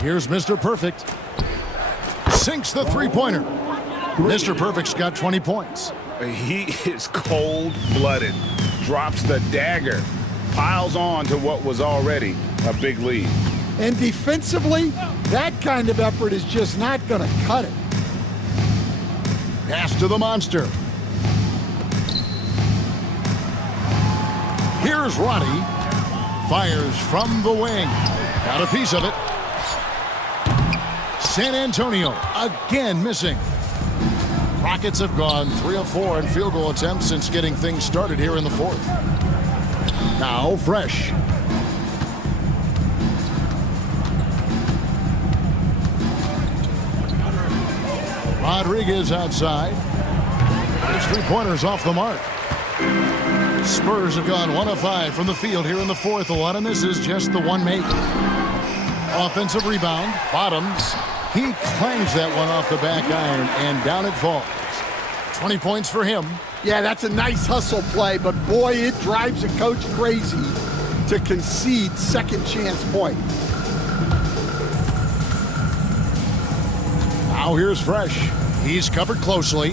Here's Mr. Perfect. Sinks the 3-pointer. Mr. Perfect's got 20 points. He is cold-blooded, drops the dagger, piles on to what was already a big lead. And defensively, that kind of effort is just not going to cut it. Pass to the monster. Here's Roddy. Fires from the wing. Got a piece of it. San Antonio again missing. Rockets have gone 3 of 4 in field goal attempts since getting things started here in the fourth. Now Fresh. Rodriguez outside. His three-pointers off the mark. Spurs have gone 1 of 5 from the field here in the fourth. A lot of misses, just the one make. Offensive rebound. Bottoms. He clangs that one off the back iron, and down it falls. 20 points for him. Yeah, that's a nice hustle play, but boy, it drives a coach crazy to concede second chance points. Now here's Fresh. He's covered closely.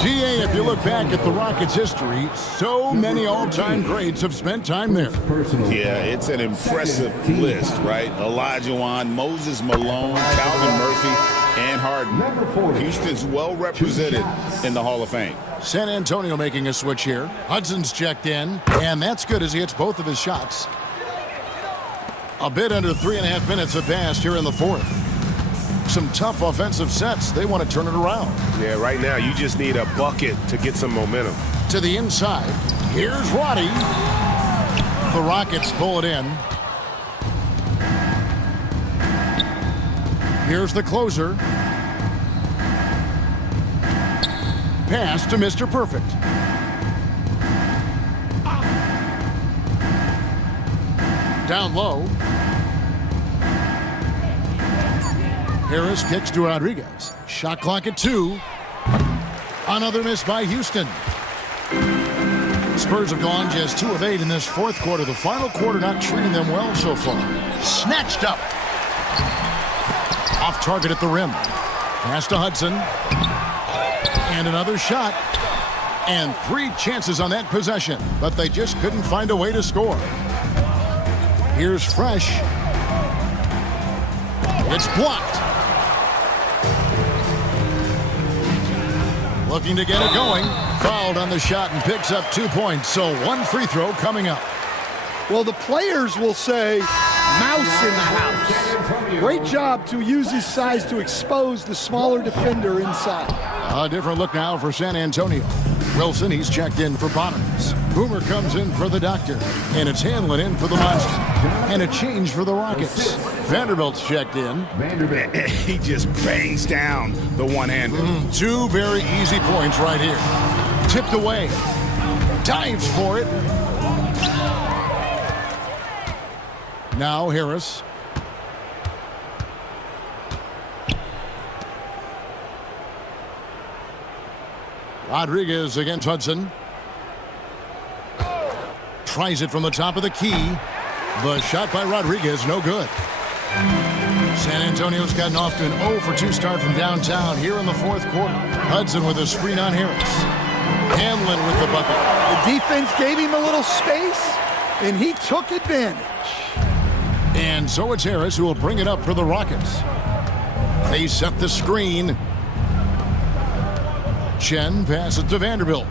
GA, if you look back at the Rockets' history, so many all-time greats have spent time there. Yeah, it's an impressive list, right? Olajuwon, Moses Malone, Calvin Murphy, and Harden. Houston's well represented in the Hall of Fame. San Antonio making a switch here. Hudson's checked in, and that's good as he hits both of his shots. A bit under 3.5 minutes have passed here in the fourth. Some tough offensive sets. They want to turn it around. Yeah, right now you just need a bucket to get some momentum. To the inside. Here's Roddy. The Rockets pull it in. Here's the closer. Pass to Mr. Perfect. Down low. Harris kicks to Rodriguez. Shot clock at 2. Another miss by Houston. Spurs have gone just 2 of 8 in this fourth quarter. The final quarter not treating them well so far. Snatched up. Off target at the rim. Pass to Hudson. And another shot. And 3 chances on that possession, but they just couldn't find a way to score. Here's Fresh. It's blocked. Looking to get it going. Fouled on the shot and picks up 2 points. So 1 free throw coming up. Well, the players will say, mouse in the house. Great job to use his size to expose the smaller defender inside. A different look now for San Antonio. Wilson, he's checked in for Bottoms. Boomer comes in for the Doctor. And it's Hanlon in for the Monster. And a change for the Rockets. Vanderbilt's checked in. He just bangs down the one-hander. 2 very easy points right here. Tipped away. Dives for it. Now Harris. Rodriguez against Hudson. Tries it from the top of the key. The shot by Rodriguez, no good. San Antonio's gotten off to an 0 for 2 start from downtown here in the fourth quarter. Hudson with a screen on Harris. Hanlon with the bucket. The defense gave him a little space, and he took advantage. And so it's Harris who will bring it up for the Rockets. They set the screen. Chen passes to Vanderbilt.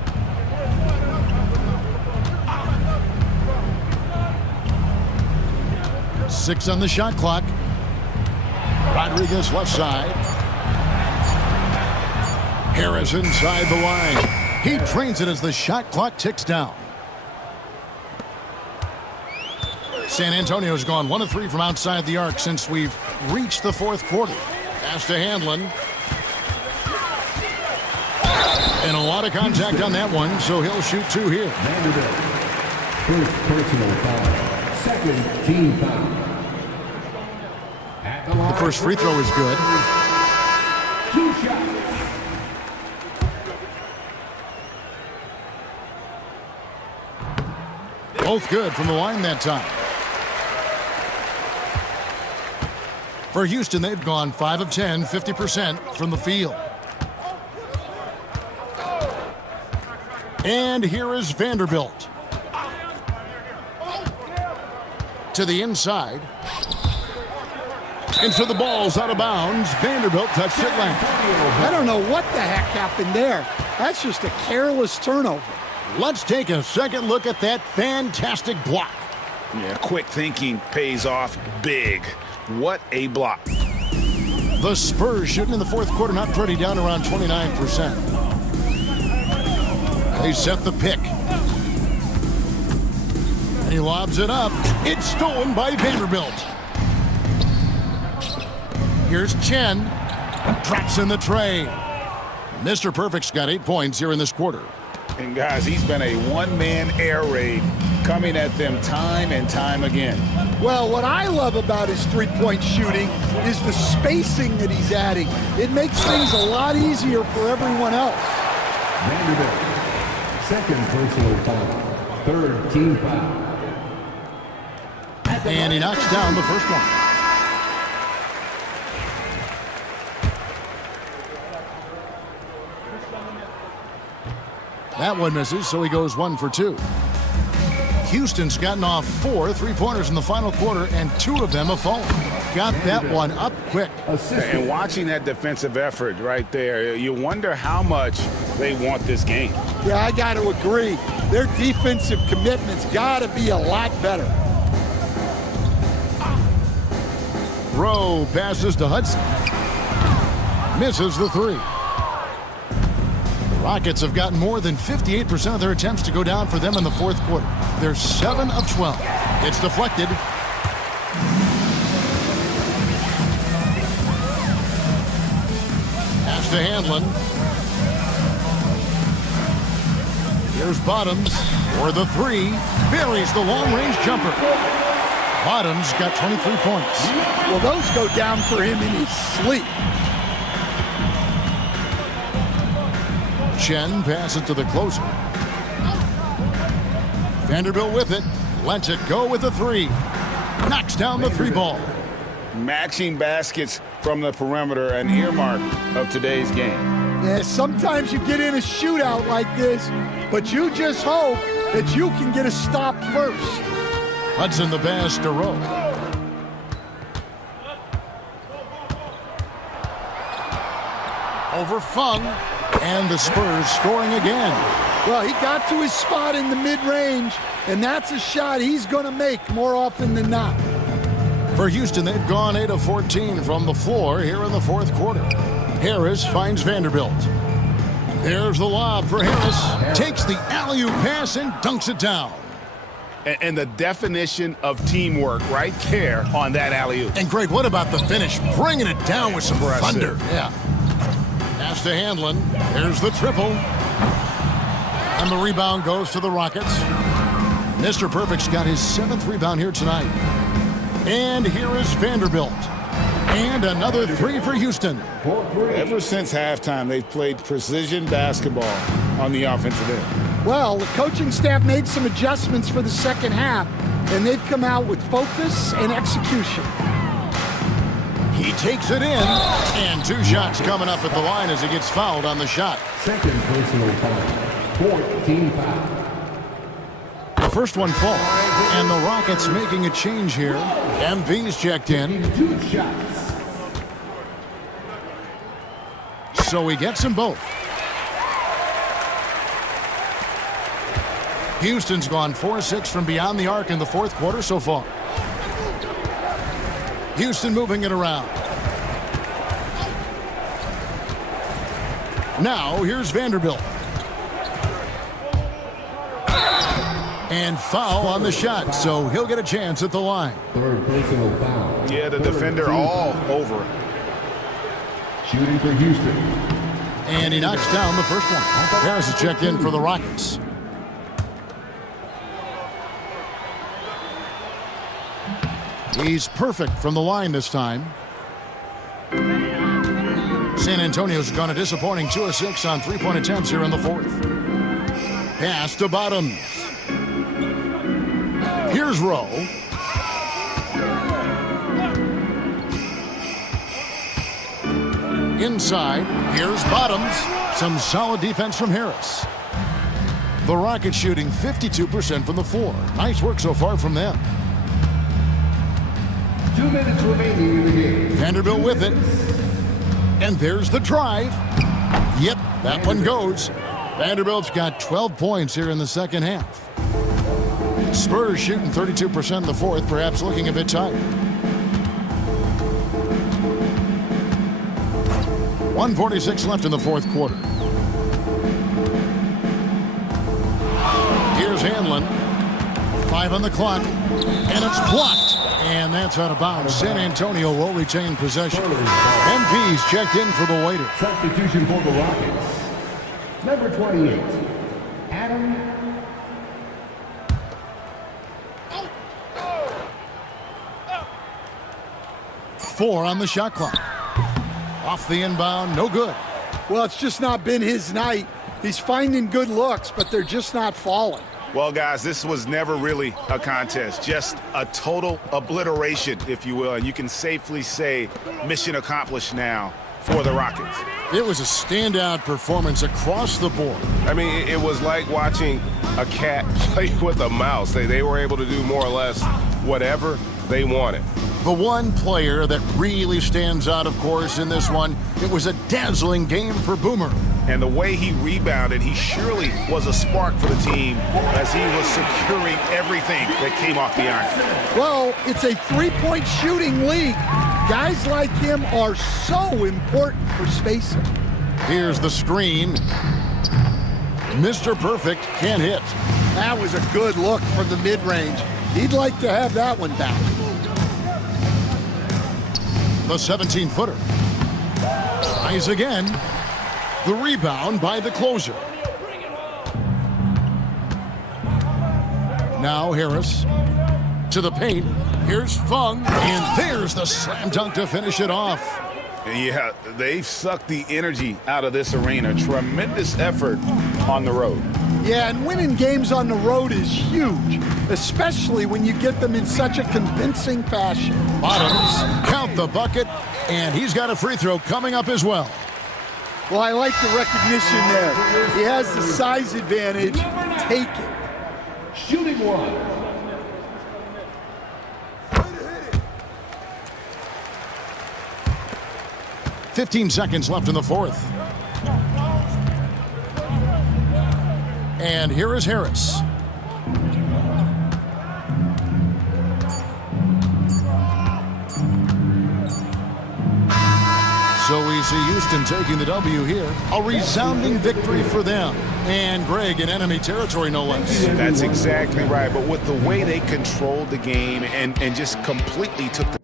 Six on the shot clock. Rodriguez left side. Harris inside the line. He drains it as the shot clock ticks down. San Antonio's gone 1 of 3 from outside the arc since we've reached the fourth quarter. Pass to Hanlon. And a lot of contact on that one, so he'll shoot 2 here. Vanderbilt. First personal foul. Second team foul. The first free throw is good. 2 shots. Both good from the line that time. For Houston, they've gone 5 of 10, 50% from the field. And here is Vanderbilt. To the inside. And so the ball's out of bounds. Vanderbilt touched it last. I don't know what the heck happened there. That's just a careless turnover. Let's take a second look at that fantastic block. Yeah, quick thinking pays off big. What a block. The Spurs shooting in the fourth quarter, not pretty, down around 29%. They set the pick. And he lobs it up. It's stolen by Vanderbilt. Here's Chen. Drops in the tray. Mr. Perfect's got 8 points here in this quarter. And guys, he's been a one-man air raid coming at them time and time again. Well, what I love about his three-point shooting is the spacing that he's adding. It makes things a lot easier for everyone else. Vanderbilt, second personal foul, third team foul. And he knocks down the first one. That one misses, so he goes 1 for 2. Houston's gotten off 4 three-pointers in the final quarter, and 2 of them have fallen. Got that one up quick. And watching that defensive effort right there, you wonder how much they want this game. Yeah, I got to agree. Their defensive commitment's got to be a lot better. Rowe passes to Hudson. Misses the 3. Rockets have gotten more than 58% of their attempts to go down for them in the fourth quarter. They're 7 of 12. It's deflected. Pass to Handlin. Here's Bottoms for the 3. Buries the long-range jumper. Bottoms got 23 points. Well, those go down for him in his sleep. Chen passes to the closer. Vanderbilt with it. Lets it go with the 3. Knocks down the 3 ball. Matching baskets from the perimeter, an earmark of today's game. Yeah, sometimes you get in a shootout like this, but you just hope that you can get a stop first. Hudson the pass to Rowe. Over Fung. And the Spurs scoring again. Well, he got to his spot in the mid-range, and that's a shot he's going to make more often than not. For Houston, they've gone 8 of 14 from the floor here in the fourth quarter. Harris finds Vanderbilt. There's the lob for Harris. Takes the alley-oop pass and dunks it down. And the definition of teamwork right there on that alley-oop. And Greg, what about the finish? Bringing it down with some thunder. Yeah. Pass to Handlin. There's the triple. And the rebound goes to the Rockets. Mr. Perfect's got his 7th rebound here tonight. And here is Vanderbilt. And another 3 for Houston. Ever since halftime, they've played precision basketball on the offensive end. Well, the coaching staff made some adjustments for the second half, and they've come out with focus and execution. He takes it in, and 2 shots coming up at the line as he gets fouled on the shot. Second personal foul, fourth team foul. The first one falls, and the Rockets making a change here. MV's checked in. 2 shots. So he gets them both. Houston's gone 4-6 from beyond the arc in the fourth quarter so far. Houston moving it around. Now, here's Vanderbilt. And foul on the shot, so he'll get a chance at the line. Third personal foul. Yeah, the defender all over it. Shooting for Houston. And he knocks down the first one. Harris is checked in for the Rockets. He's perfect from the line this time. San Antonio's gone a disappointing 2 of 6 on 3-point attempts here in the fourth. Pass to Bottoms. Here's Rowe. Inside, here's Bottoms. Some solid defense from Harris. The Rockets shooting 52% from the floor. Nice work so far from them. 2 minutes remaining in the game. Vanderbilt with it. And there's the drive. Yep, that one goes. Vanderbilt's got 12 points here in the second half. Spurs shooting 32% in the fourth, perhaps looking a bit tired. 1:46 left in the fourth quarter. Here's Hanlon. 5 on the clock. And it's blocked. And that's out of bounds. San Antonio will retain possession. MP's checked in for the waiter. Substitution for the Rockets. Number 28, Adam. 4 on the shot clock. Off the inbound, no good. Well, it's just not been his night. He's finding good looks, but they're just not falling. Well, guys, this was never really a contest, just a total obliteration, if you will. And you can safely say mission accomplished now for the Rockets. It was a standout performance across the board. I mean, it was like watching a cat play with a mouse. They were able to do more or less whatever they wanted. The one player that really stands out, of course, in this one, it was a dazzling game for Boomer. And the way he rebounded, he surely was a spark for the team as he was securing everything that came off the iron. Well, it's a three-point shooting league. Guys like him are so important for spacing. Here's the screen. Mr. Perfect can't hit. That was a good look from the mid-range. He'd like to have that one back. The 17-footer. Tries again. The rebound by the closer. Now Harris to the paint. Here's Fung, and there's the slam dunk to finish it off. Yeah, they've sucked the energy out of this arena. Tremendous effort on the road. Yeah, and winning games on the road is huge, especially when you get them in such a convincing fashion. Bottoms, count the bucket, and he's got a free throw coming up as well. Well, I like the recognition there. He has the size advantage. Take it. Shooting one. 15 seconds left in the fourth. And here is Harris. So we see Houston taking the W here. A resounding victory for them. And Greg in enemy territory, no less. That's exactly right. But with the way they controlled the game and just completely took the